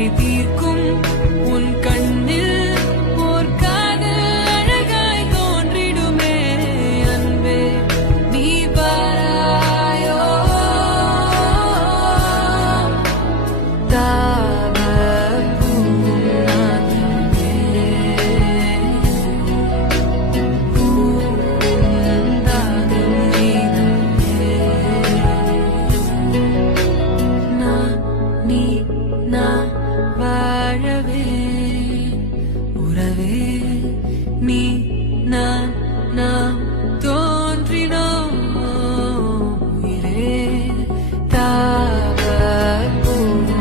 பழி தீர்க்கும் உன் கண்ணில் ஓர் காதல் அழகாய் தோன்றிடுமே அன்பே நீ வாராயோ வாழவே உறவே நீ